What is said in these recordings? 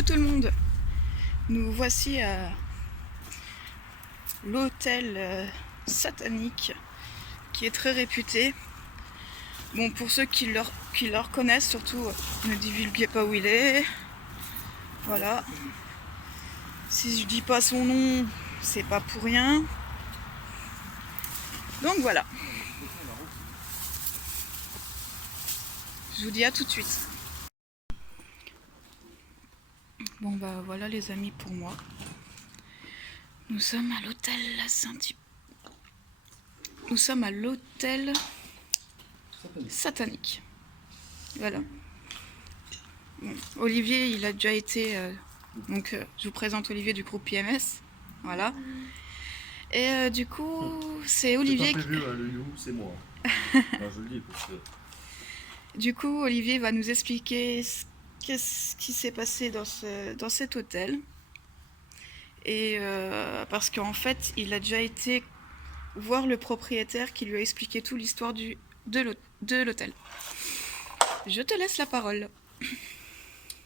Coucou tout le monde, nous voici à l'hôtel satanique qui est très réputé. Bon, pour ceux qui le reconnaissent, surtout ne divulguez pas où il est. Voilà. Si je dis pas son nom, c'est pas pour rien. Donc voilà. Je vous dis à tout de suite. Bon bah voilà les amis pour moi. Nous sommes à l'hôtel La Saint-Hyppolite. Nous sommes à l'hôtel satanique. Voilà. Bon, Olivier, il a déjà été... donc je vous présente Olivier du groupe IMS. Voilà. Et du coup, c'est Olivier... C'est pas prévu, le you, c'est moi. Alors, je le dis parce que... Du coup, Olivier va nous expliquer qu'est-ce qui s'est passé dans cet hôtel. Et parce qu'en fait, il a déjà été voir le propriétaire qui lui a expliqué toute l'histoire de l'hôtel. Je te laisse la parole.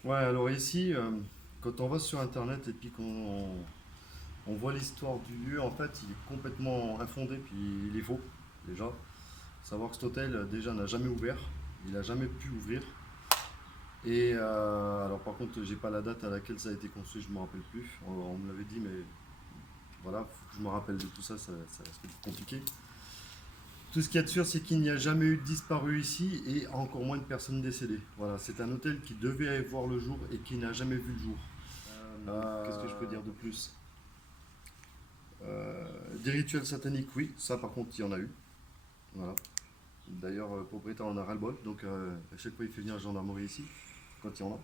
Ouais, alors ici, quand on va sur internet et puis qu'on on voit l'histoire du lieu, en fait, il est complètement infondé, puis il est faux, déjà. Savoir que cet hôtel, déjà, n'a jamais ouvert, il n'a jamais pu ouvrir. Et alors, par contre, j'ai pas la date à laquelle ça a été construit, je me rappelle plus. On me l'avait dit, mais voilà, faut que je me rappelle de tout ça, ça risque d'être compliqué. Tout ce qu'il y a de sûr, c'est qu'il n'y a jamais eu de disparu ici et encore moins de personnes décédées. Voilà, c'est un hôtel qui devait voir le jour et qui n'a jamais vu le jour. Qu'est-ce que je peux dire de plus? Des rituels sataniques, oui, ça par contre, il y en a eu. Voilà. D'ailleurs, le propriétaire en a ras-le-bol, donc à chaque fois il fait venir la gendarmerie ici, quand il y en a.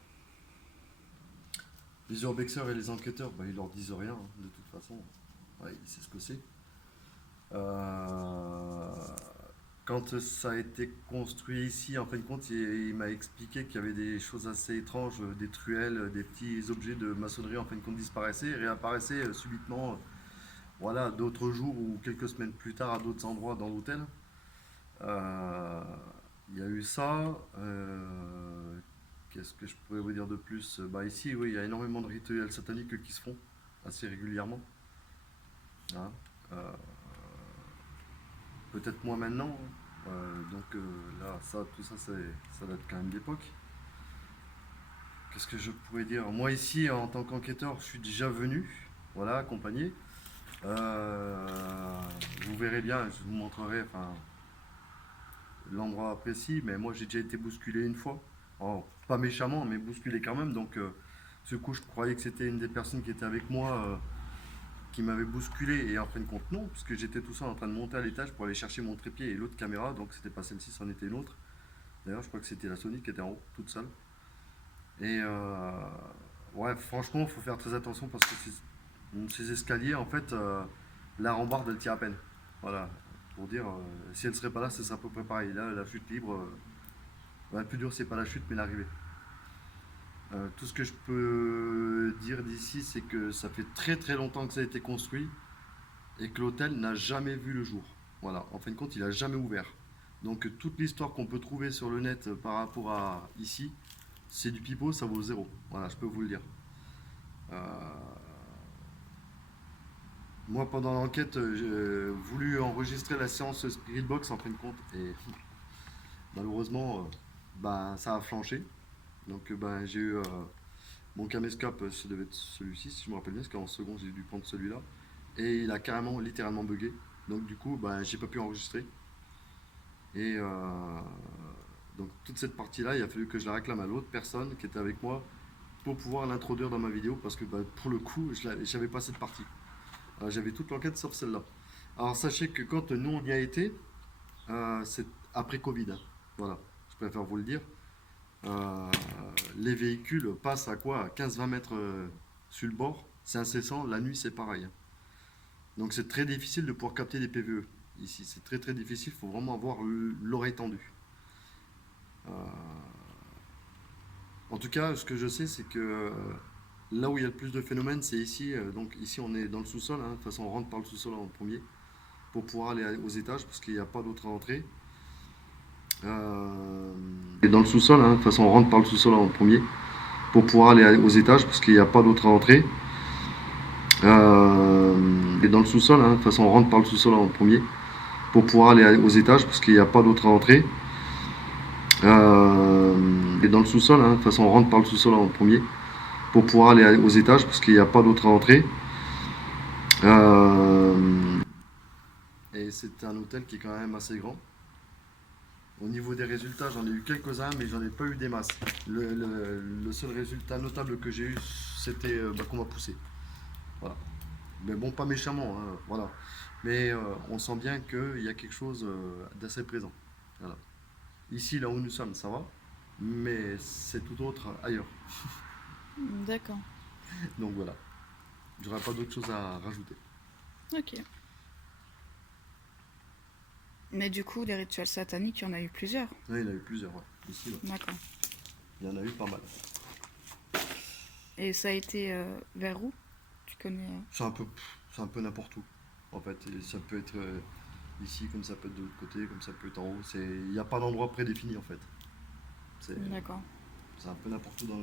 Les urbexeurs et les enquêteurs, bah, ils leur disent rien, hein, de toute façon. Ouais, il sait ce que c'est. Euh, Quand ça a été construit ici, en fin de compte, il m'a expliqué qu'il y avait des choses assez étranges, des truelles, des petits objets de maçonnerie en fin de compte disparaissaient et réapparaissaient subitement, voilà, d'autres jours ou quelques semaines plus tard à d'autres endroits dans l'hôtel. Euh, Il y a eu ça. Qu'est-ce que je pourrais vous dire de plus? Bah ici, oui, il y a énormément de rituels sataniques qui se font assez régulièrement. Hein. Euh, Peut-être moins maintenant, hein. Là, tout ça, ça date quand même d'époque. Qu'est-ce que je pourrais dire? Moi ici, en tant qu'enquêteur, je suis déjà venu, voilà, accompagné. Euh, vous verrez bien, je vous montrerai, enfin, l'endroit précis, mais moi j'ai déjà été bousculé une fois. Alors, pas méchamment, mais bousculé quand même. Ce coup, je croyais que c'était une des personnes qui était avec moi qui m'avait bousculé. Et en fin de compte, non, parce que j'étais tout seul en train de monter à l'étage pour aller chercher mon trépied et l'autre caméra. Donc, c'était pas celle-ci, c'en était une autre. D'ailleurs, je crois que c'était la Sony qui était en haut, toute seule. Et ouais, franchement, il faut faire très attention parce que ces escaliers, en fait, la rambarde, elle tient à peine. Voilà, pour dire, si elle serait pas là, ce serait à peu près pareil. Là, la chute libre, le plus dur, c'est pas la chute, mais l'arrivée. Tout ce que je peux dire d'ici, c'est que ça fait très très longtemps que ça a été construit et que l'hôtel n'a jamais vu le jour. Voilà, en fin de compte, il n'a jamais ouvert. Donc toute l'histoire qu'on peut trouver sur le net par rapport à ici, c'est du pipeau, ça vaut zéro. Voilà, je peux vous le dire. Euh, Moi, pendant l'enquête, j'ai voulu enregistrer la séance Spirit Box en fin de compte et malheureusement, bah, ça a flanché. Ben, j'ai eu mon caméscope, ça devait être celui-ci, si je me rappelle bien, parce qu'en second, j'ai dû prendre celui-là. Et il a carrément, littéralement bugué. Donc du coup, ben, j'ai pas pu enregistrer. Et donc toute cette partie-là, il a fallu que je la réclame à l'autre personne qui était avec moi pour pouvoir l'introduire dans ma vidéo parce que ben, pour le coup, je n'avais pas cette partie. J'avais toute l'enquête sauf celle-là. Alors sachez que quand nous on y a été, c'est après Covid. Hein. Voilà, je préfère vous le dire. Euh, les véhicules passent à quoi? À 15-20 mètres sur le bord. C'est incessant. La nuit, c'est pareil. Hein. Donc c'est très difficile de pouvoir capter des PVE. Ici, c'est très très difficile. Il faut vraiment avoir l'oreille tendue. Euh, En tout cas, ce que je sais, c'est que là où il y a le plus de phénomènes, c'est ici. Donc ici, on est dans le sous-sol. Hein. De toute façon, on rentre par le sous-sol en premier pour pouvoir aller aux étages parce qu'il n'y a pas d'autre entrée. Et dans le sous-sol, hein. De toute façon, on rentre par le sous-sol en premier pour pouvoir aller aux étages parce qu'il n'y a pas d'autre entrée. Et dans le sous-sol, hein, de toute façon on rentre par le sous-sol en premier pour pouvoir aller aux étages parce qu'il n'y a pas d'autre entrée. Et dans le sous-sol, hein, de toute façon on rentre par le sous-sol en premier pour pouvoir aller aux étages parce qu'il n'y a pas d'autre entrée. Et c'est un hôtel qui est quand même assez grand. Au niveau des résultats, j'en ai eu quelques-uns, mais j'en ai pas eu des masses. Le seul résultat notable que j'ai eu, c'était qu'on m'a poussé. Voilà. Mais bon, pas méchamment, hein, voilà. Mais on sent bien qu'il y a quelque chose d'assez présent. Voilà. Ici, là où nous sommes, ça va, mais c'est tout autre ailleurs. D'accord. Donc voilà. J'aurais pas d'autre chose à rajouter. Ok. Mais du coup, les rituels sataniques, il y en a eu plusieurs. Oui, il y en a eu plusieurs, ouais. Ici, ouais. D'accord. Il y en a eu pas mal. Et ça a été vers où? Tu connais C'est un peu n'importe où, en fait. Et ça peut être ici, comme ça peut être de l'autre côté, comme ça peut être en haut. Il n'y a pas d'endroit prédéfini, en fait. D'accord. C'est un peu n'importe où dans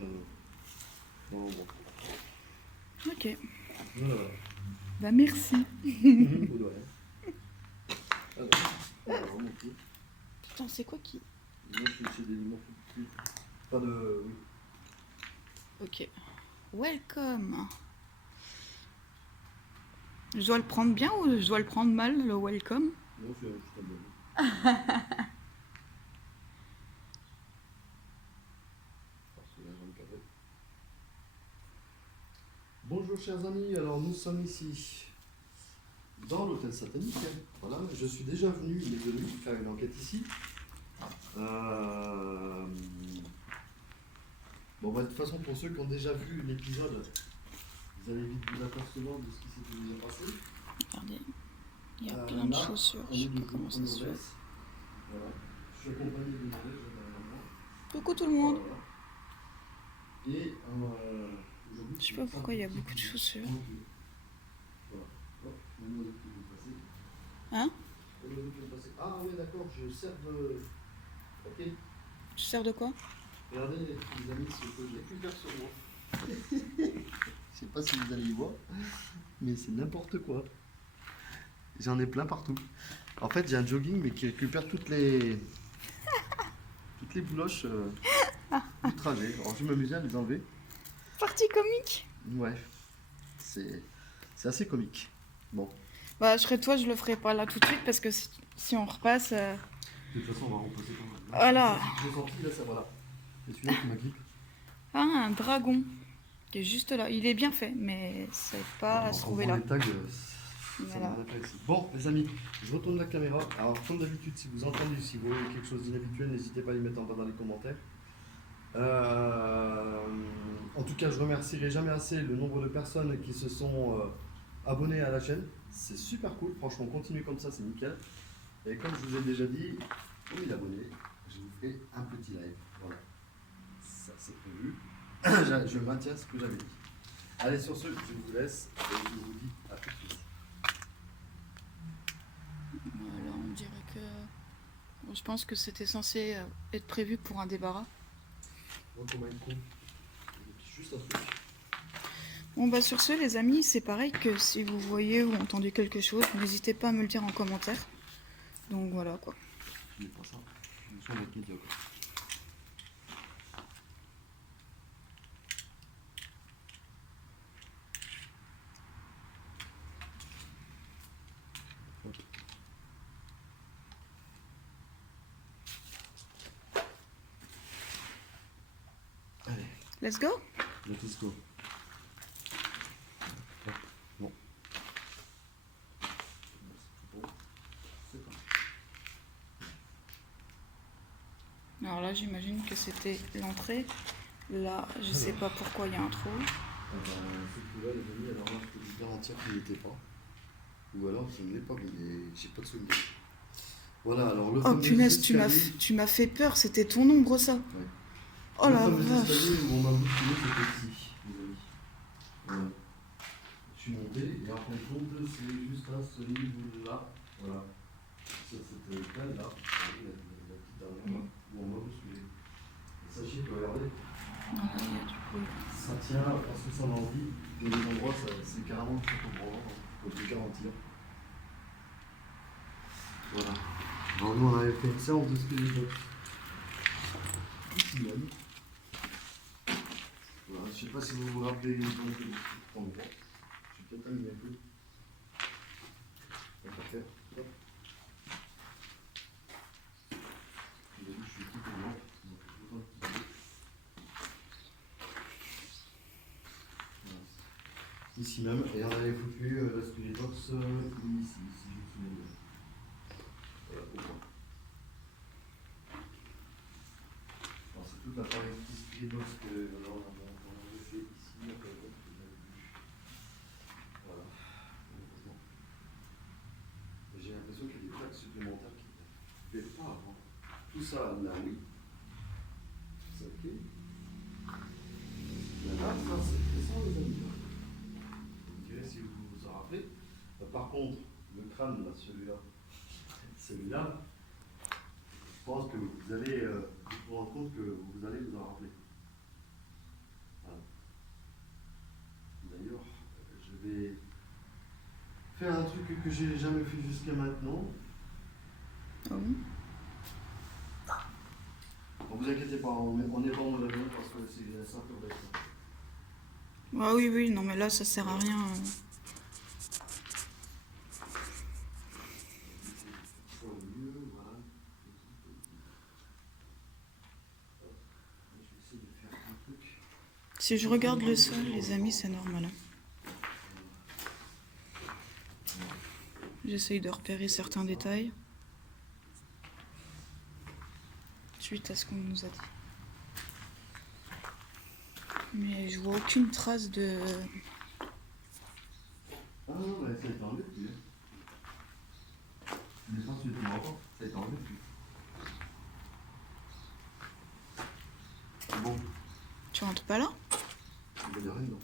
l'endroit. Ok. Voilà. Bah merci. Putain, c'est quoi qui... Moi, je suis chez des limons. Pas de... Oui. Ok. Welcome. Je dois le prendre bien ou je dois le prendre mal, le welcome? Non, je t'aime bien. Bonjour chers amis, alors nous sommes ici dans l'hôtel satanique. Voilà, je suis déjà venu, il est venu faire une enquête ici. Bon, bah, de toute façon, pour ceux qui ont déjà vu l'épisode, vous allez vite vous apercevoir de ce qui s'est déjà passé. Regardez, il y a plein de chaussures, je sais pas comment ça se fait. Voilà, je suis accompagné de Nadège derrière moi. Coucou tout le monde. Voilà. Et aujourd'hui, Je sais pas pourquoi il y a beaucoup de chaussures. Voilà. Hop, maintenant, les petits vont passer. Hein? Ah oui, d'accord, je sers de... Ok. Tu sers de quoi? Regardez les amis ce que je récupère sur moi. Je sais pas si vous allez y voir, mais c'est n'importe quoi. J'en ai plein partout. En fait, j'ai un jogging mais qui récupère toutes les bouloches du trajet. Alors je m'amuse à les enlever. Partie comique? Ouais, c'est assez comique. Bon. Bah, je serais toi, je le ferai pas là tout de suite parce que si on repasse. De toute façon, on va repasser quand même. Voilà. J'ai sorti là, ça voilà. C'est celui-là qui m'agrippe. Ah, un dragon qui est juste là. Il est bien fait, mais c'est pas à se trouver là. Les tags, Voilà. Bon, les amis, je retourne la caméra. Alors, comme d'habitude, si vous entendez, si vous voyez quelque chose d'inhabituel, n'hésitez pas à les mettre en bas dans les commentaires. En tout cas, je remercierai jamais assez le nombre de personnes qui se sont abonnées à la chaîne. C'est super cool, franchement, continuez comme ça, c'est nickel. Et comme je vous ai déjà dit, pour 1000 abonnés, je vous ferai un petit live. Voilà, ça c'est prévu. Je maintiens ce que j'avais dit. Allez, sur ce, je vous laisse et je vous dis à tout de suite. Voilà, on dirait que. Bon, je pense que c'était censé être prévu pour un débarras. Moi, comme un con. Juste un truc. Bon, bah, sur ce, les amis, c'est pareil que si vous voyez ou entendez quelque chose, n'hésitez pas à me le dire en commentaire. Donc voilà quoi. Je n'ai pas ça. Je suis en mode médiocre. Allez, Let's go? let's go. Bon. C'est parti. Alors là, j'imagine que c'était l'entrée. Là, je sais pas pourquoi il y a un trou. Ce coup-là, les amis, alors là, je peux vous garantir qu'il n'y était pas. Ou alors, je ne l'ai pas vu, mais j'ai pas de souvenir. Voilà, alors le Oh fameux punaise, escalier- tu m'as fait peur, c'était ton ombre ça. Ouais. Oh Le la fameux vache. escalier où on m'a bousculé, c'était ici, les amis. Voilà. Je suis monté et en fin de compte, c'est juste à ce niveau-là. Voilà. Sur cette école là, la petite dernière, où on m'a bousculé. Et sachez que, regardez, Ah, là, il y a du bruit. ça tient parce que ça l'envie. Il y a des endroits, c'est carrément le photo blanc, faut te le garantir. Voilà. Alors nous on avait fait une séance de spirit box. Ici même. Voilà, je sais pas si vous vous rappelez donc de cet endroit. Je vais peut-être allumer un peu. On va faire. Hop. Vous avez vu, je suis tout en blanc. Donc je vous en prie. Voilà. Ici même, et on avait foutu la spirit box ici, si je me souviens bien. Voilà, au point. Alors c'est toute la partie spirit box que on avait fait ici, on avait vu. Voilà. Malheureusement. J'ai l'impression qu'il y a des plaques supplémentaires qui ne n'avaient pas avant. Tout ça, là, oui. Ça, ok. Là, ça, c'est ça, les amis. Vous me direz si vous vous en rappelez. Par contre, le crâne, là, celui-là, je pense que vous allez vous rendre compte que vous allez vous en rappeler. Voilà. D'ailleurs, je vais faire un truc que j'ai jamais fait jusqu'à maintenant. Ah bon? Ne vous inquiétez pas, on n'est pas en mode avion parce que c'est la ceinture d'être. Ah oui, oui, non mais là ça sert à rien. Si je regarde le sol, les amis, c'est normal. Hein. J'essaye de repérer certains détails. Suite à ce qu'on nous a dit. Mais je vois aucune trace de... Ah non, mais ça a été enlevé depuis. Mais ça, tu te rends compte, ça a été enlevé depuis. Bon. Tu rentres pas là? Il n'y a rien dedans.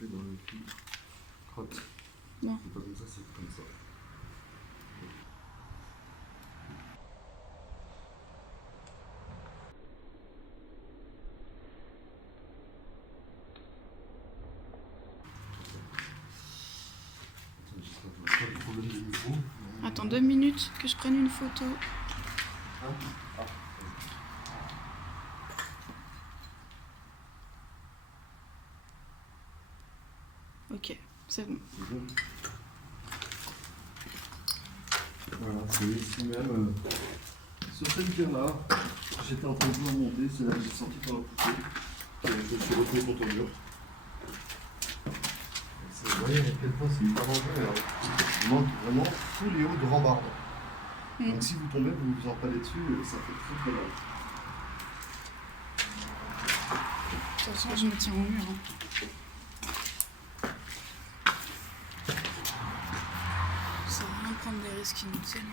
Dans le cul. Crotte. Non. C'est pas comme ça, c'est comme ça. J'espère qu'il n'y a pas de problème de micro. Attends 2 minutes que je prenne une photo. Hein? Ah. Ok, c'est bon. C'est bon. Voilà, c'est ici même. Sur cette pierre-là, j'étais en train de vouloir monter, c'est là que j'ai senti par la poussée. Je me suis retrouvé contre le mur. Vous voyez à quel point c'est hyper dangereux. Il manque vraiment tous les hauts de rambarde. Donc si vous tombez, vous vous empalez dessus, ça fait très très mal. De toute façon, je me tiens au mur. Hein. Ça sert à rien de prendre des risques inutiles.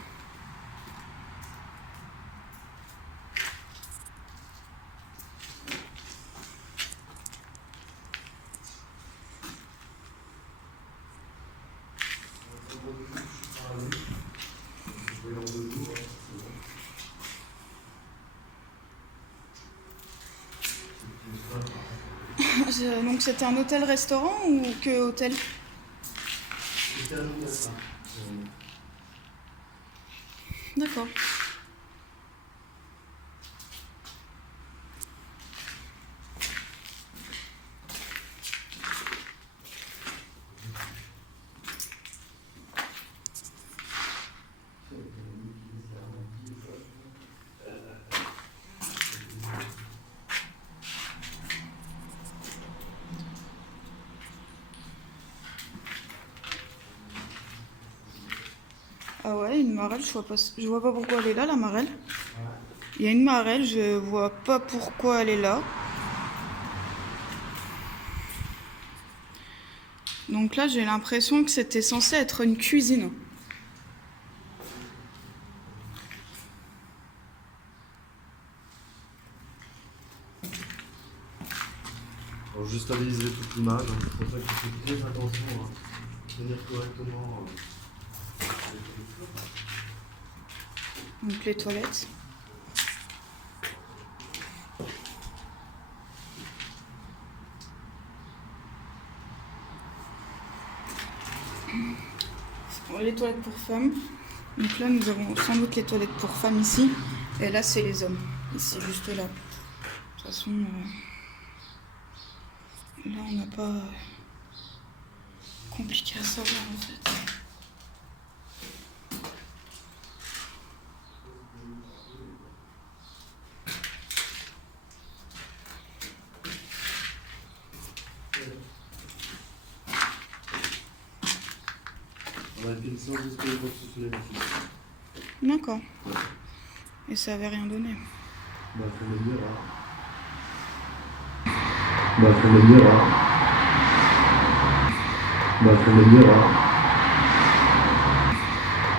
Donc c'était un hôtel-restaurant ou que hôtel? C'était un hôtel, ça. D'accord. Ah ouais, une marelle, je vois pas pourquoi elle est là, la marelle. Il y a une marelle, je vois pas pourquoi elle est là. Donc là, j'ai l'impression que c'était censé être une cuisine. Alors je stabiliserai toute l'image, hein. C'est pour ça qu'il faut très attention à tenir correctement. Donc les toilettes. Bon, les toilettes pour femmes. Donc là nous avons sans doute les toilettes pour femmes ici. Et là c'est les hommes. Ici juste là. De toute façon là on n'a pas compliqué à savoir en fait. On a fait une séance de Spirit-Box sous les machines. D'accord. Et ça avait rien donné. Bah faut le dire, hein. Bah faut le dire, hein. Bah faut le dire, hein.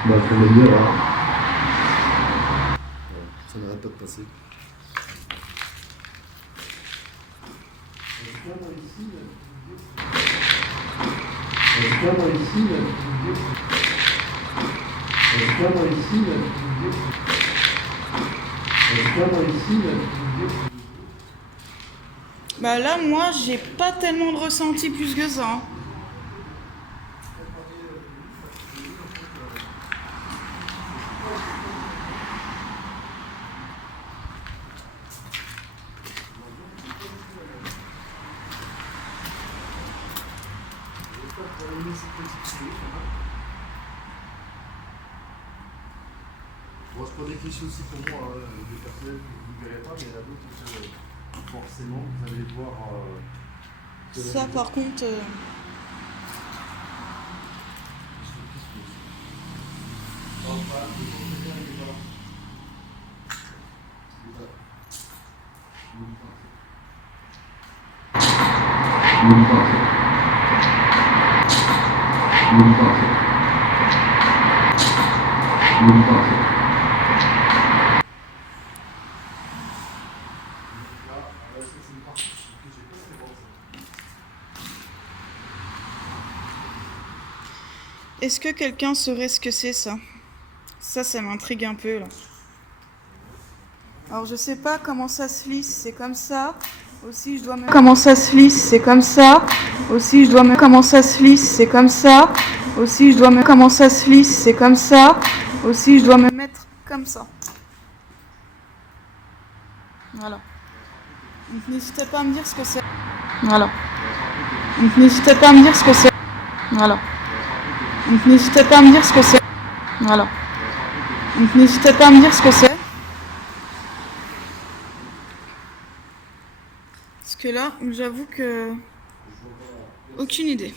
Bah faut le dire, hein. Ouais, ça n'arrête pas de passer. Bah là moi j'ai pas tellement de ressenti plus que ça. Hein. Bon, je prends des clichés aussi pour moi, hein, des personnes que vous ne verrez pas, mais il y en a d'autres que forcément vous allez voir. Ça par contre. Est-ce que quelqu'un saurait ce que c'est ça? Ça m'intrigue un peu là. Alors je sais pas comment ça se lisse, c'est comme ça. Aussi je dois me... Comment ça se lisse, c'est comme ça. Aussi je dois me... Comment ça se lisse, c'est comme ça. Aussi je dois me... Comment ça se lisse, c'est comme ça. Aussi je dois me mettre comme ça. Voilà. Donc n'hésitez pas à me dire ce que c'est. Voilà. Donc n'hésitez pas à me dire ce que c'est. Voilà. Donc n'hésitez pas à me dire ce que c'est. Voilà. Donc n'hésitez pas à me dire ce que c'est. Parce que là, j'avoue que... Aucune idée.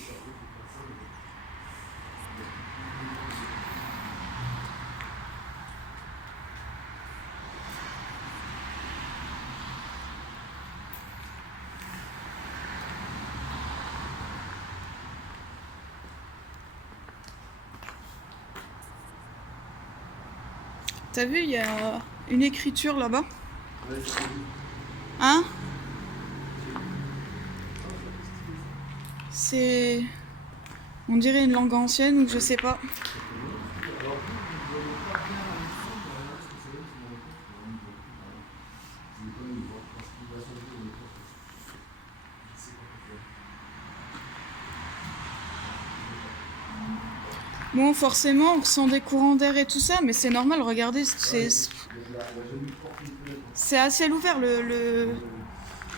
T'as vu, il y a une écriture là-bas. Hein? C'est... On dirait une langue ancienne ou je sais pas. Bon, forcément, on ressent des courants d'air et tout ça, mais c'est normal, regardez, c'est à ciel ouvert,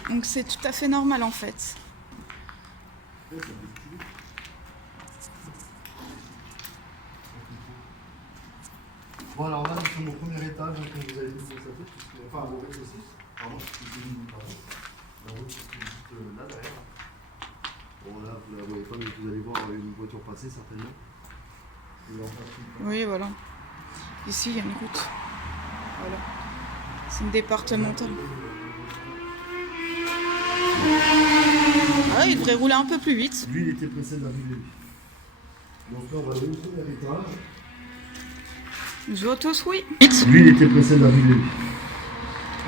donc c'est tout à fait normal en fait. Bon, alors là, sur mon premier étage, hein, comme vous avez vu, enfin, au rez-de-chaussée, pardon, la route qui est là derrière. Bon, là, vous la voyez pas, mais vous allez voir une voiture passer certainement. Oui, voilà. Ici, il y a une route. Voilà. C'est une départementale. Ah, il devrait rouler un peu plus vite. Lui, il était pressé de la vue. Donc là, on va aller au premier étage. Je vais tous, oui. Lui, il était pressé de la vue.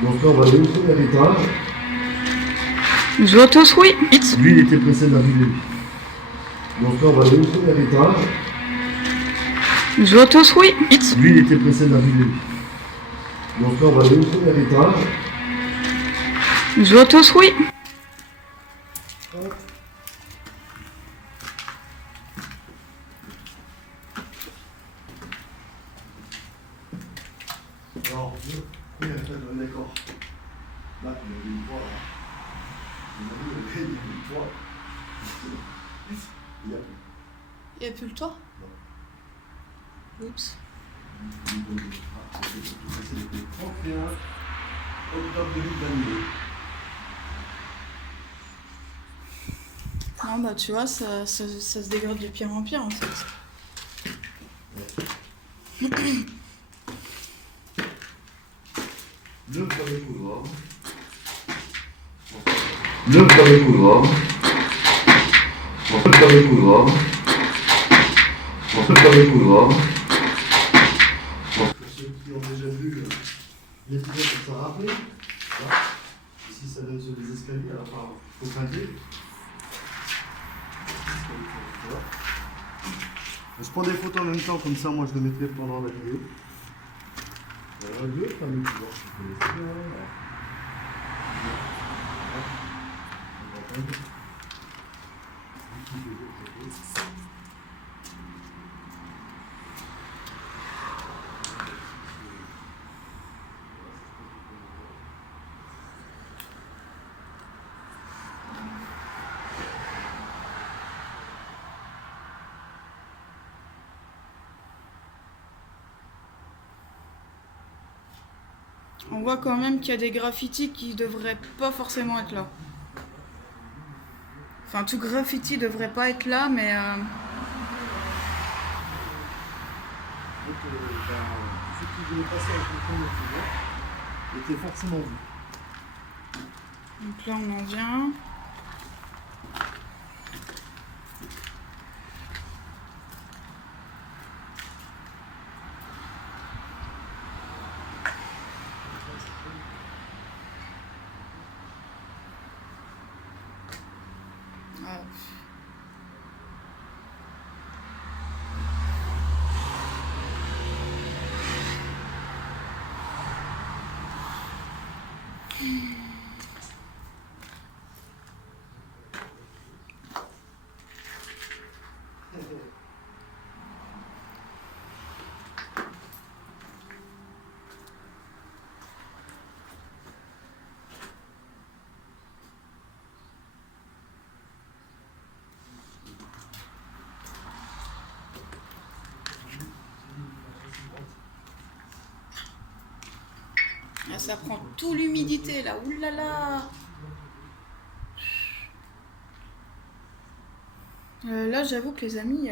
Donc là, on va aller au premier étage. Zotos, oui. Lui, il était pressé d'arriver. Donc là, on va aller au premier étage. Zotos, oui. Lui, il était pressé d'arriver. Donc là, on va aller au premier étage. Zotos, oui. Hop. Alors, oui, d'accord. Là, il y avait une fois, là. Il y avait une fois. Il y a plus. Il n'y a plus le toit? Non. Oups. C'était le 31 octobre 2022. Non, bah tu vois, ça se dégrade de pire en pire en fait. Le premier couloir. Le premier couloir. Le premier couloir. Le premier couloir. Pour ceux qui ont déjà vu l'épisode, ça sera rappelé. Ici, ça donne sur les escaliers, alors il faut grimper. Je prends des photos en même temps, comme ça, moi je le mettrai pendant la vidéo. Voilà, le fameux couloir que vous connaissez bien. On voit quand même qu'il y a des graffitis qui devraient pas forcément être là. Enfin, tout graffiti devrait pas être là, mais Ceux qui voulaient passer avec le premier couloir étaient forcément vus. donc là on en vient. Ah. Ah, ça prend tout l'humidité là, oulala. Là j'avoue que les amis,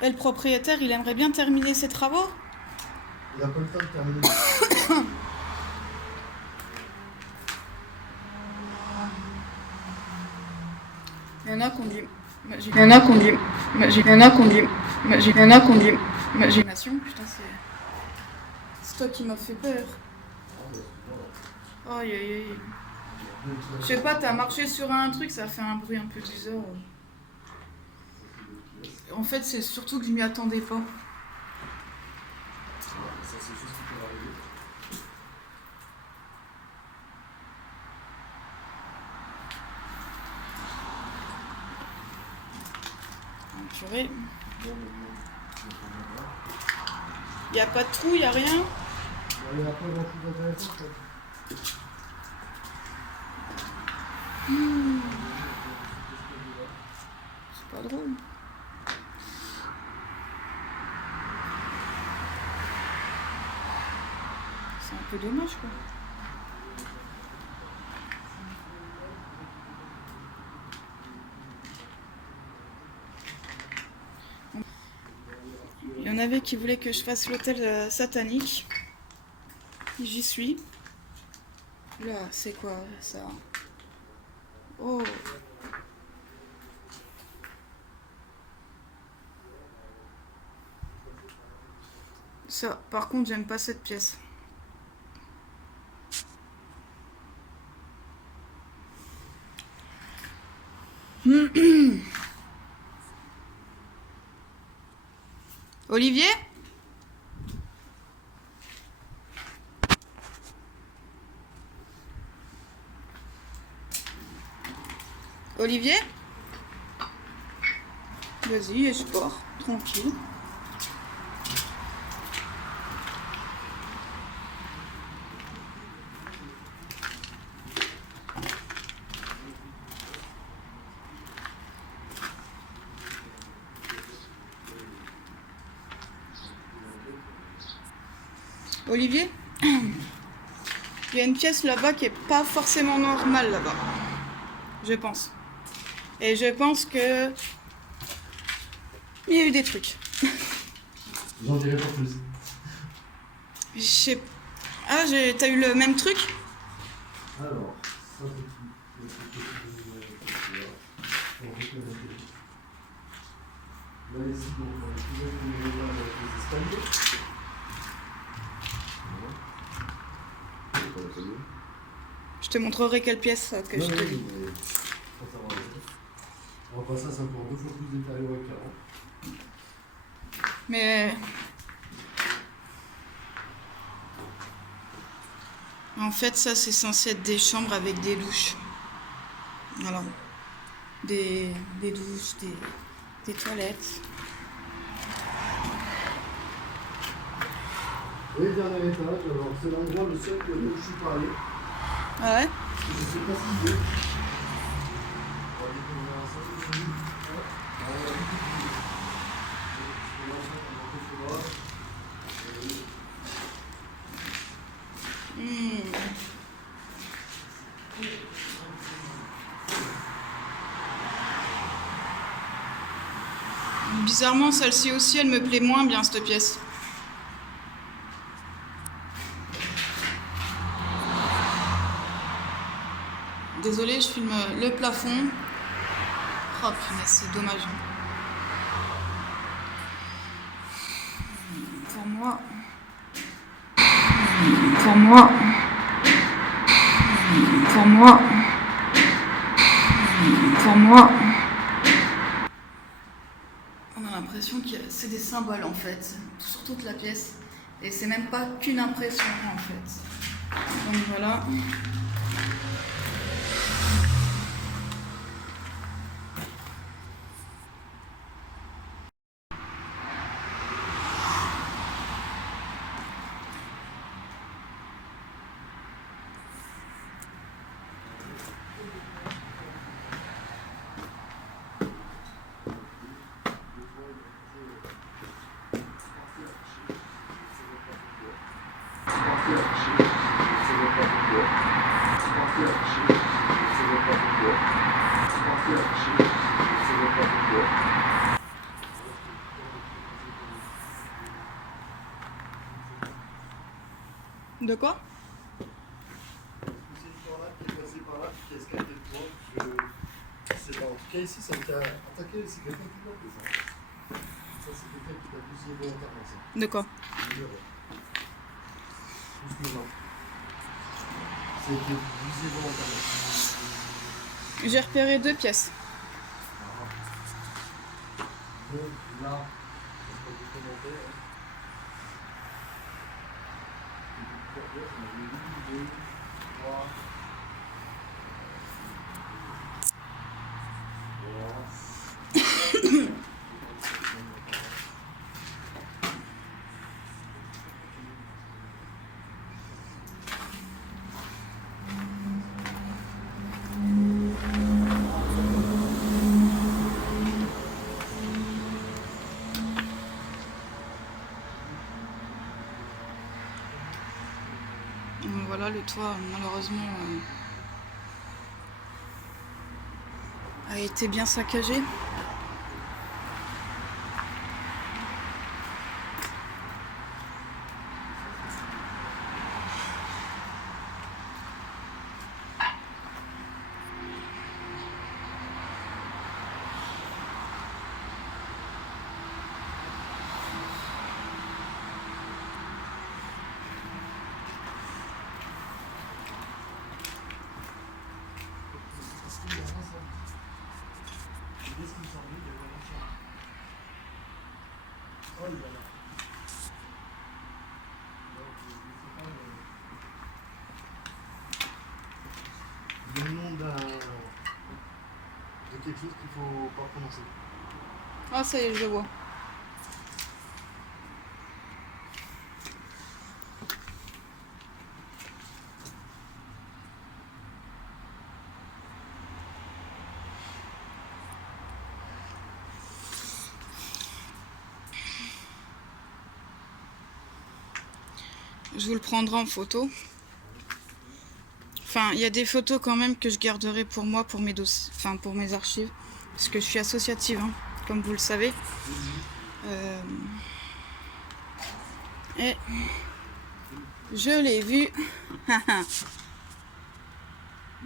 le propriétaire il aimerait bien terminer ses travaux. Il n'a pas le temps de terminer. Il y en a qu'on dit magie. Il y en a qu'on dit magie. Il y en a qu'on dit magie. Il y en a qu'on dit imagination. Putain, c'est toi qui m'as fait peur. Aïe aïe aïe. Je sais pas, t'as marché sur un truc, ça a fait un bruit un peu bizarre. En fait, c'est surtout que je m'y attendais pas. Ça, c'est juste ce qui peut arriver. Purée. Y a pas de trou, y a rien. Il n'y a pas grand chose d'intéressant. C'est pas drôle. C'est un peu dommage quoi. Il y en avait qui voulaient que je fasse l'hôtel satanique. J'y suis. Là, c'est quoi ça? Oh. Ça, par contre, j'aime pas cette pièce. Olivier? Olivier? Vas-y, explore, tranquille. Olivier? Il y a une pièce là-bas qui est pas forcément normale là-bas. Je pense. Et je pense que il y a eu des trucs. J'en dirai pas plus. Je sais. Ah, t'as eu le même truc? Alors, ça c'est tout. Là ici, donc, on a toujours les escaliers. Voilà. Je te montrerai quelle pièce que je te dis. Enfin, ça c'est encore 2 fois plus détaillé qu'avant. Mais en fait, ça c'est censé être des chambres avec des douches. Voilà. Des douches, des toilettes. Et le dernier étage, alors c'est l'endroit le seul où je suis pas allé. Ah ouais? Je sais pas ce qu'il est. Bizarrement, celle-ci aussi, elle me plaît moins bien, cette pièce. Désolée, je filme le plafond. Oh punaise, c'est dommage. Pour moi... On a l'impression que c'est des symboles en fait, sur toute la pièce. Et c'est même pas qu'une impression en fait. Donc voilà. De quoi? C'est une tornade qui est passée par là, qui a escaladé le toit. Je sais pas. En tout cas, ici, ça me t'a attaqué. C'est quelqu'un qui l'a fait ça. Ça, c'est quelqu'un qui t'a bousillé volontairement ça. De quoi? C'était bousillé volontairement. J'ai repéré 2 pièces. Donc là, je peux vous commenter. On a 1, 2, 3. Voilà, le toit, malheureusement, a été bien saccagé. quelque chose qu'il faut pas prononcer. Ah, ça y est, je vois. Je vous le prendrai en photo. Enfin, il y a des photos quand même que je garderai pour moi, pour mes dossiers, enfin pour mes archives, parce que je suis associative, hein, comme vous le savez. Et je l'ai vu. Il y a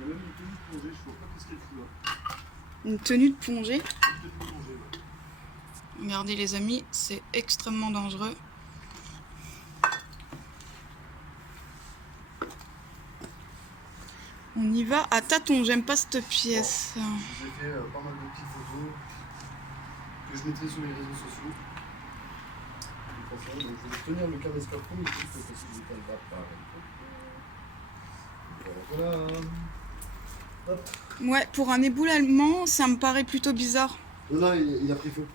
même une tenue de plongée, je vois pas qu'est-ce qu'elle fout là. Une tenue de plongée. Une tenue de plongée, ouais. Regardez les amis, c'est extrêmement dangereux. On y va à tâtons, j'aime pas cette pièce. Bon, j'ai fait pas mal de petites photos que je mettrai sur les réseaux sociaux. Donc je vais tenir le caméscope comme il faut parce que je ne va pas. Voilà. Hop. Ouais, pour un éboulement, ça me paraît plutôt bizarre. Non, il a pris feu.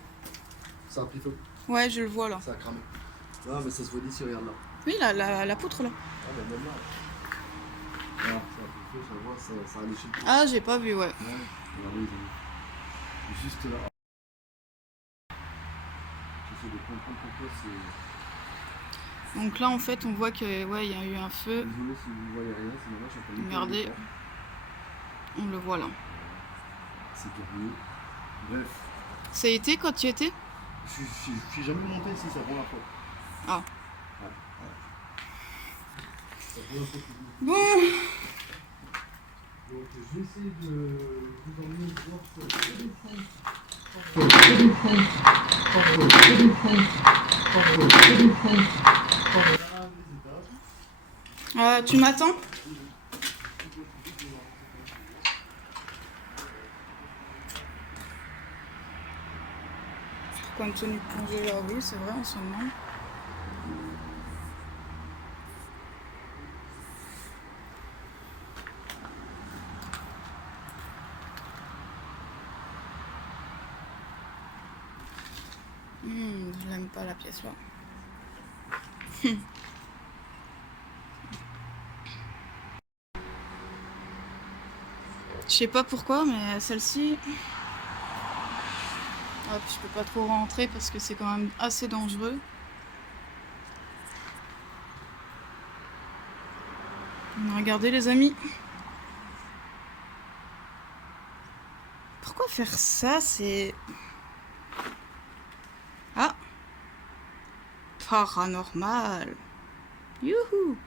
Ça a pris feu. Ouais, je le vois là. Ça a cramé. Non, mais ça se voit d'ici, regarde là. Oui, la poutre là. Ah, bah même là. Voilà, ça a pris feu, ça voit, ça a léché le feu. Ah, j'ai pas vu, ouais. Ouais, regardez les amis. Juste là. J'essaie de comprendre pourquoi c'est. Donc là, en fait, on voit que ouais, il y a eu un feu. Désolé si vous voyez rien, c'est dommage, je suis en train de Regardez. On le voit là. C'est curieux. Bref. Ça a été quand tu y étais? Je suis jamais monté ici, c'est la première fois. Ah. Ouais. C'est la première fois que je viens. Bon. Donc je vais essayer de vous emmener voir Ah, tu m'attends? Pourquoi une tenue de plongée là? Oui, c'est vrai, on se demande. Je l'aime pas la pièce là. Je sais pas pourquoi, mais celle-ci... Hop, je peux pas trop rentrer parce que c'est quand même assez dangereux. Regardez les amis. Pourquoi faire ça? C'est... Ah! Paranormal. Youhou!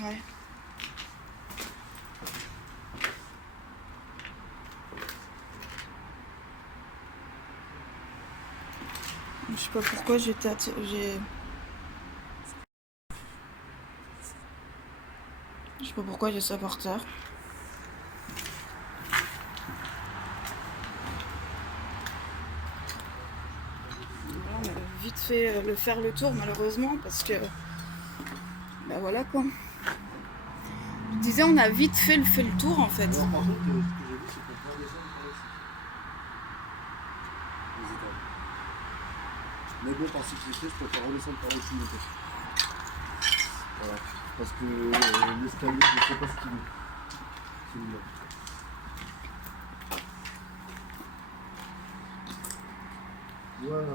Ouais. Je sais pas pourquoi j'ai... Je sais pas pourquoi j'ai ça par terre. Voilà, on a vite fait faire le tour malheureusement parce que... Bah voilà quoi. Je disais on a vite fait le tour en fait. Alors, par contre, ce que j'ai vu, c'est qu'on peut redescendre par ici. Les étages. Mais bon, par sécurité, je préfère redescendre par au-dessus de mon tête. Voilà. Parce que l'escalier, je ne sais pas ce qu'il est. Celui-là. Voilà.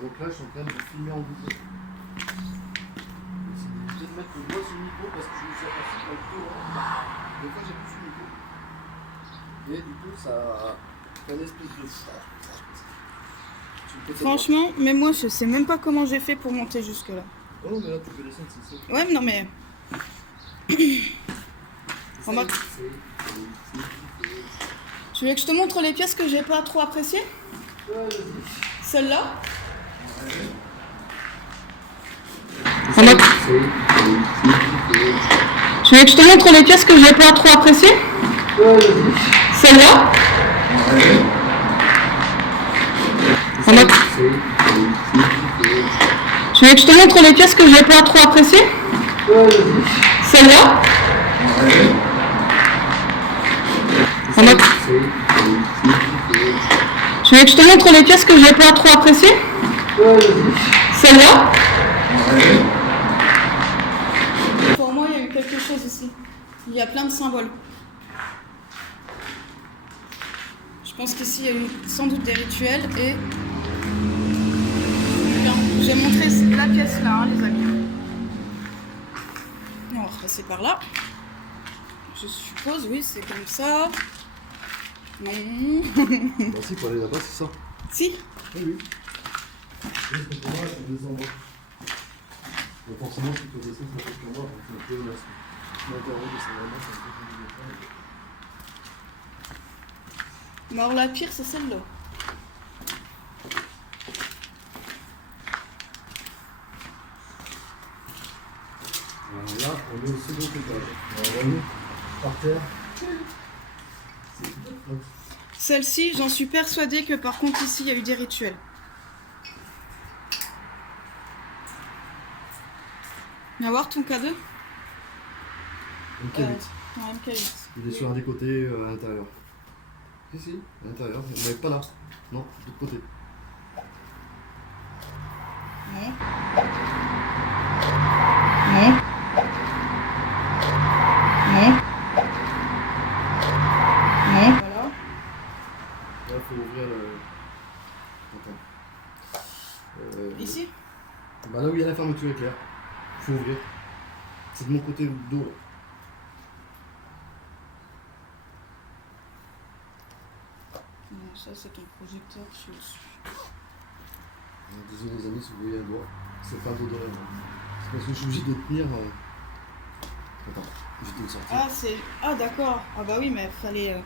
Donc là, je suis en train de vous filmer en boucle. Je vais mettre le doigt sur le micro parce que je me suis aperçu que le micro, des fois j'ai plus sur le micro. Et du coup, ça fait une espèce de. Franchement, mais moi je sais même pas comment j'ai fait pour monter jusque là. Oh, mais là tu peux descendre, c'est ça. Ouais, mais non mais... Remarque. Tu veux que je te montre les pièces que j'ai pas trop appréciées? Celle-là? Remarque. Tu veux que je te montre les pièces que j'ai pas trop appréciées? Celle-là? Tu veux que je te montre les pièces que j'ai pas trop appréciées? Celle-là? Tu veux que je te montre les pièces que j'ai pas trop appréciées? Celle-là? Pour moi, il y a eu quelque chose ici. Il y a plein de symboles. Je pense qu'ici, il y a eu sans doute des rituels et... J'ai montré la pièce là, hein, les amis. Et on va repasser par là. Je suppose, oui, c'est comme ça. Non. Bah si, pour aller là-bas, c'est ça. Si. Oui, oui. Mais forcément, si tu peux descendre, ça fait que moi, c'est un peu l'intérieur de ces moments, c'est un peu compliqué. Mais alors la pire, c'est celle-là. Alors là, on est au second étage. Alors voyez, par terre. Celle-ci, j'en suis persuadée que par contre ici, il y a eu des rituels. Viens voir ton K2. MK8. Ouais, MK8. Il est sur un des côtés à l'intérieur. Si, à l'intérieur. Mais pas là. Non, de l'autre côté. Non. Non. Non. Non. Voilà. Là, il faut ouvrir le. Attends. Ici? Bah là où il y a la fermeture éclair. Faut ouvrir. C'est de mon côté dos là. Non, ça c'est ton projecteur sur dessus. Désolé les amis si vous voyez un doigt. C'est pas un dos de rêve. C'est parce que je suis obligé de tenir. Attends, je vais te le sortir. Ah c'est. Ah d'accord. Ah bah oui, mais fallait.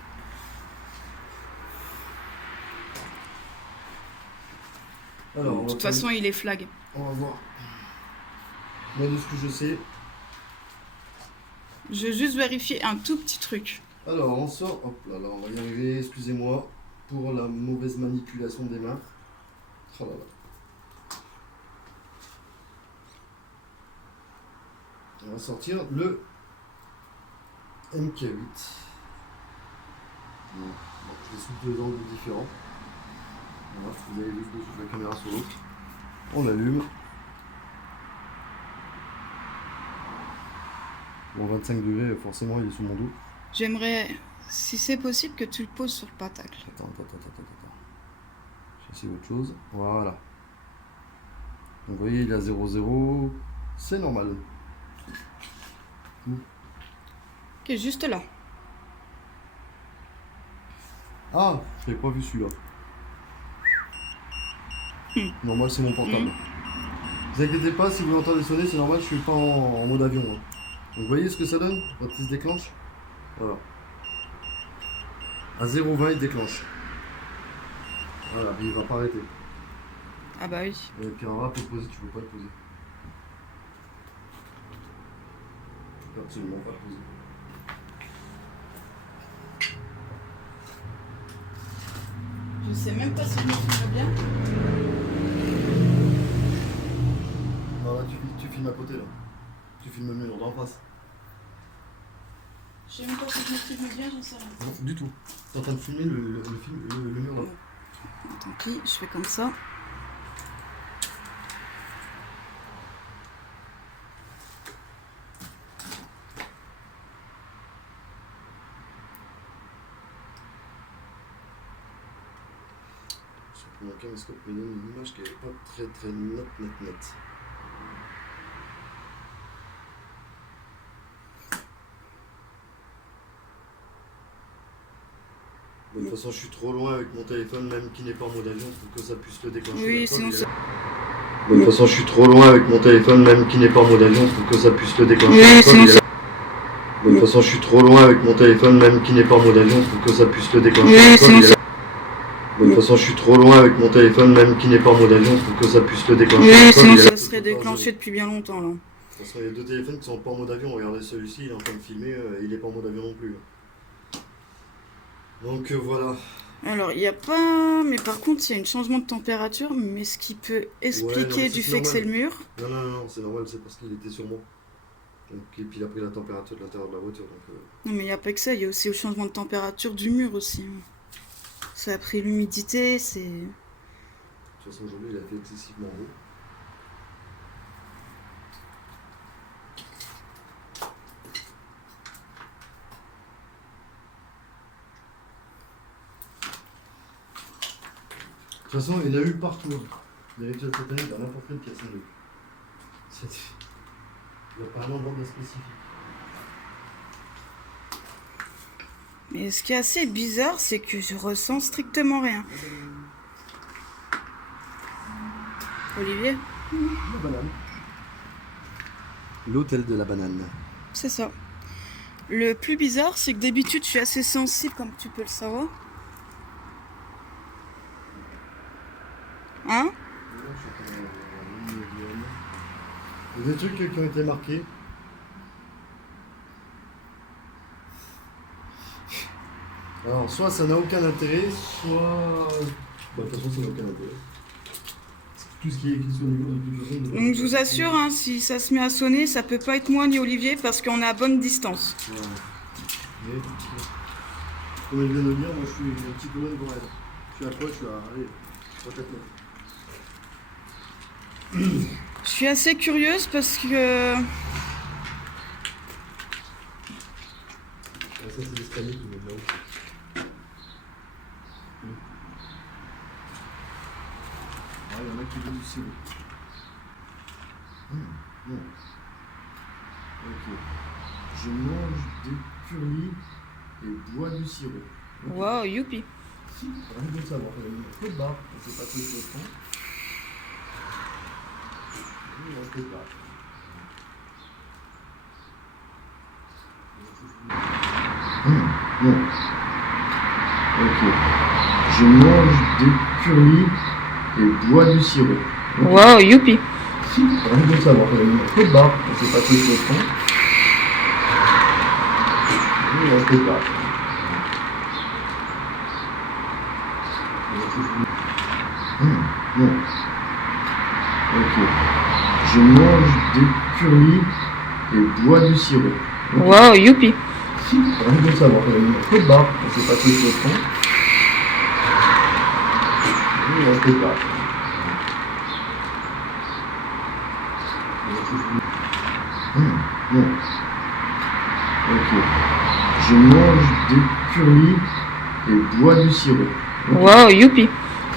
Alors, De toute façon, il est flag. On va voir. Moi de ce que je sais. Je vais juste vérifier un tout petit truc. Alors on sort. Hop là, là on va y arriver. Excusez-moi pour la mauvaise manipulation des mains. Oh là là. On va sortir le MK8. Bon, je l'ai sous deux angles différents. Voilà, vous avez vu que je la caméra sur l'autre. On allume. Bon, 25 degrés, forcément, il est sous mon dos. J'aimerais, si c'est possible, que tu le poses sur le patacle. Attends. J'ai essayé autre chose. Voilà. Donc, vous voyez, il est à 0,0. C'est normal. Qui est juste là. Ah, je n'avais pas vu celui-là. Normal, c'est mon portable. Vous inquiétez pas, si vous l'entendez sonner, c'est normal, je suis pas en mode avion. Hein. Donc, vous voyez ce que ça donne quand il se déclenche? Voilà. À 0,20, il déclenche. Voilà, mais il va pas arrêter. Ah bah oui. Et puis en là, pour le poser, tu peux pas le poser. Tu peux absolument pas le poser. Je sais même pas si je me filme bien. Non, là, tu filmes à côté, là. Tu filmes le mur d'en face. Je sais même pas si je me filme bien, j'en sais rien. Non, du tout. T'es en train de filmer le mur, là. Tant pis, je fais comme ça. Mon caméscope me donne une image qui n'est pas très nette. De toute façon, je suis trop loin avec mon téléphone, même qui n'est pas en mode avion, pour que ça puisse le déclencher. Oui, sinon c'est... De toute façon, je suis trop loin avec mon téléphone, même qui n'est pas en mode avion, pour que ça puisse le déclencher. Oui, sinon c'est... De toute façon, je suis trop loin avec mon téléphone, même qui n'est pas en mode avion, pour que ça puisse le déclencher. Oui, sinon c'est... De toute façon, je suis trop loin avec mon téléphone, même qui n'est pas en mode avion, pour que ça puisse le déclencher. Oui, sinon ça serait déclenché depuis bien longtemps, là. De toute façon, il y a deux téléphones qui sont pas en mode avion. Regardez celui-ci, il est en train de filmer, il n'est pas en mode avion non plus. Donc voilà. Alors, il n'y a pas... Mais par contre, il y a un changement de température, mais ce qui peut Ouais, non, expliquer mais du c'est fait que c'est normal. le mur. Non, c'est normal, c'est parce qu'il était sur moi. Donc, et puis il a pris la température de l'intérieur de la voiture. Donc, Non, mais il n'y a pas que ça, il y a aussi le changement de température du mur aussi. Ça a pris l'humidité, c'est... de toute façon, aujourd'hui, il a été excessivement haut. De toute façon, il y en a eu partout. Des rituels sataniques dans n'importe quelle pièce. Il n'y a pas un endroit bien spécifique. Mais ce qui est assez bizarre, c'est que je ressens strictement rien. Olivier? La banane. L'hôtel de la banane. C'est ça. Le plus bizarre, c'est que d'habitude, je suis assez sensible, comme tu peux le savoir. Hein? Il y a des trucs qui ont été marqués. Alors, soit ça n'a aucun intérêt, soit. Bah, de toute façon, ça n'a aucun intérêt. Tout ce qui est écrit sur le niveau de toute façon. Donc je vous assure, hein, si ça se met à sonner, ça peut pas être moi ni Olivier parce qu'on est à bonne distance. Ouais. Mais, comme elle vient de le dire, moi je suis un petit peu loin devant elle. Je suis à quoi? Je suis à. Allez, 3-4 mètres. Je suis assez curieuse parce que... Ah, ça, c'est l'escalier qui mène là-haut. Ah, il y en a qui veulent du sirop. Bon. Ok. Je mange des curlis et bois du sirop. Ok. Waouh, youpi. Rien de savoir. Il y a un peu de barre. On ne sait pas ce que je prends. Un peu de barre. Bon. Ok. Je mange des curlis et bois du sirop. Ok. Waouh, youpi. Rien de savoir. Il y a un peu de barre. On ne sait pas ce que je prends. Un peu de barre. Bon. Ok. Je mange des curlis et bois du sirop. Ok. Waouh, youpi. Rien de savoir. Il y a un peu de barre. On ne sait pas ce que je prends. Un peu de barre. Bon. Ok. Je mange des curlis et bois du sirop. Ok. Waouh, youpi.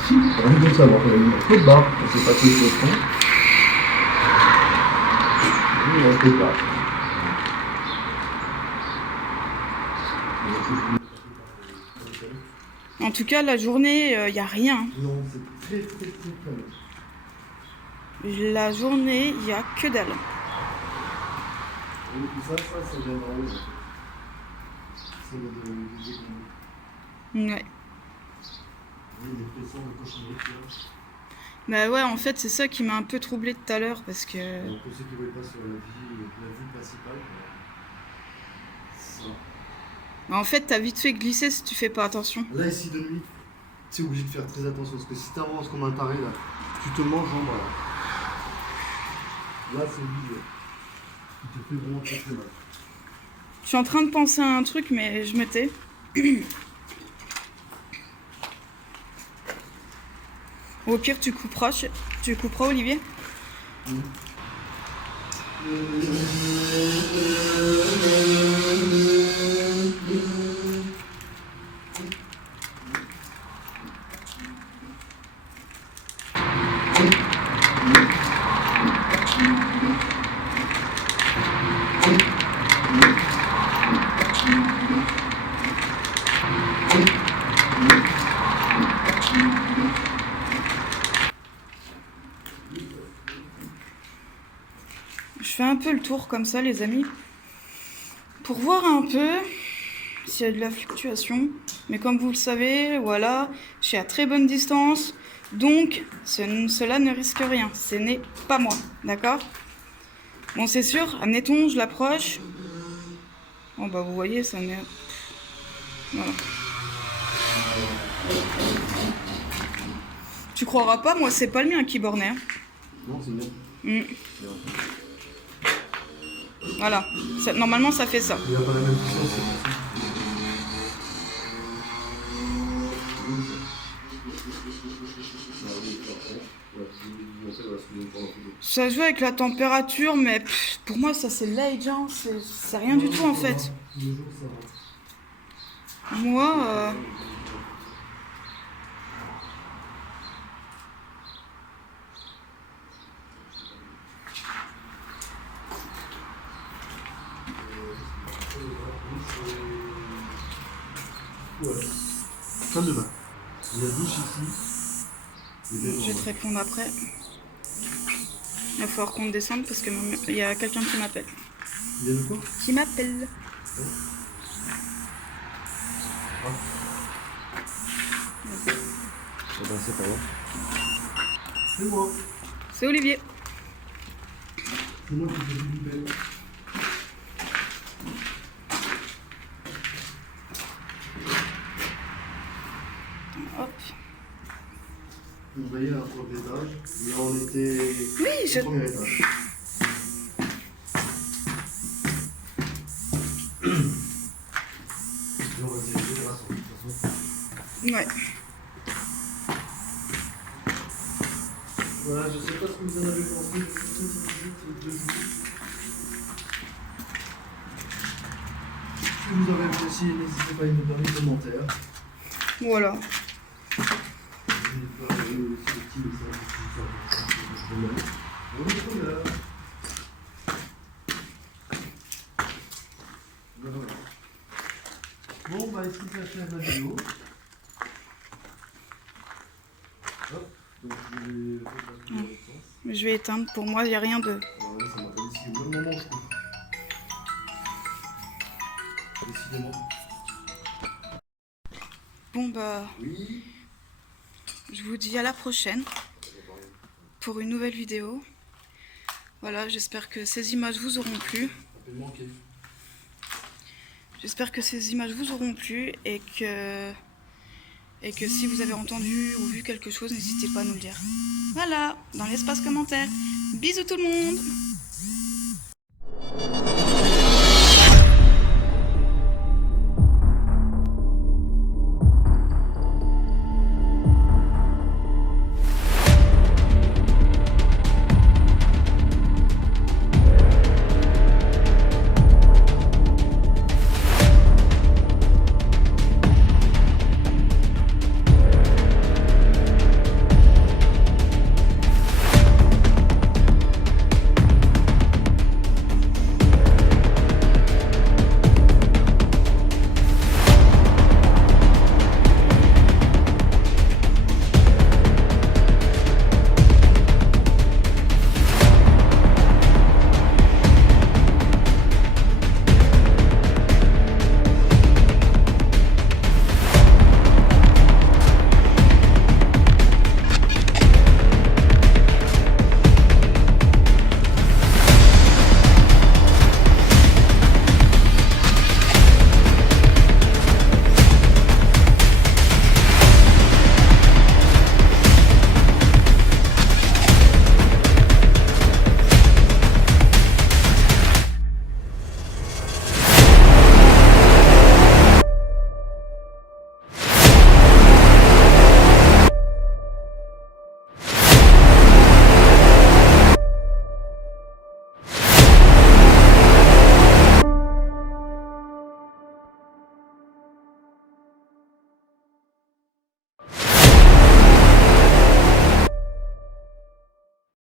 Rien de savoir. Il y a un peu de barre. On ne sait pas ce que je prends. Un peu de barre. En tout cas, la journée, il n'y a rien. Non, c'est très calme. La journée, il n'y a que dalle. Et puis ça vient d'en haut. Ça vient de décombrer. Ouais. Oui, les faisans de cochonnerie qu'il y a. Bah ouais, en fait, c'est ça qui m'a un peu troublée tout à l'heure parce que... Alors pour ceux qui ne voient pas sur la vue principale, ça. Bah, en fait, t'as vite fait glisser si tu fais pas attention. Là ici de nuit, tu es obligé de faire très attention parce que si tu avances comme un taré là, tu te manges en bas là. Là c'est lui qui te fait vraiment très mal. Je suis en train de penser à un truc, mais je me tais. Au pire, tu couperas, Olivier. Je fais un peu le tour comme ça, les amis, pour voir un peu s'il y a de la fluctuation. Mais comme vous le savez, voilà, je suis à très bonne distance, donc cela ne risque rien. Ce n'est pas moi, d'accord? Bon, c'est sûr, admettons, je l'approche. Bon, bah, vous voyez, ça met... Voilà. Tu croiras pas, moi c'est pas le mien qui bornait. Hein. Non, c'est bien. Mm. Voilà, normalement ça fait ça. Il n'y a pas la même puissance, c'est pour ça. Ça joue avec la température, mais pour moi ça c'est l'age, hein. C'est rien du tout en fait. Moi, Ouais. Salle de bain. Il y a douche ici. je vais te répondre après. Il va falloir qu'on descende parce que il y a quelqu'un qui m'appelle. Il y a de quoi? Qui m'appelle. Ah. Eh ben c'est pas grave. C'est moi. C'est Olivier. C'est moi qui fais du bel. Hop. Vous voyez un premier étage. Là on était Oui, au premier étage. Et on va diriger grâce au de toute façon. Ouais. Voilà, je sais pas ce que vous en avez pensé de cette visite de jour. Si vous avez apprécié, n'hésitez pas à nous donner des commentaires. Voilà. Bon, bah ici ça fait la vidéo. Hop, donc Je vais éteindre. Pour moi, il n'y a rien de... ouais, ça m'a fait ici au même moment, je trouve. Décidément. Bon, bah, Oui. je vous dis à la prochaine pour une nouvelle vidéo. Voilà, j'espère que ces images vous auront plu. J'espère que ces images vous auront plu et que si vous avez entendu ou vu quelque chose, n'hésitez pas à nous le dire. Voilà, dans l'espace commentaire. Bisous tout le monde!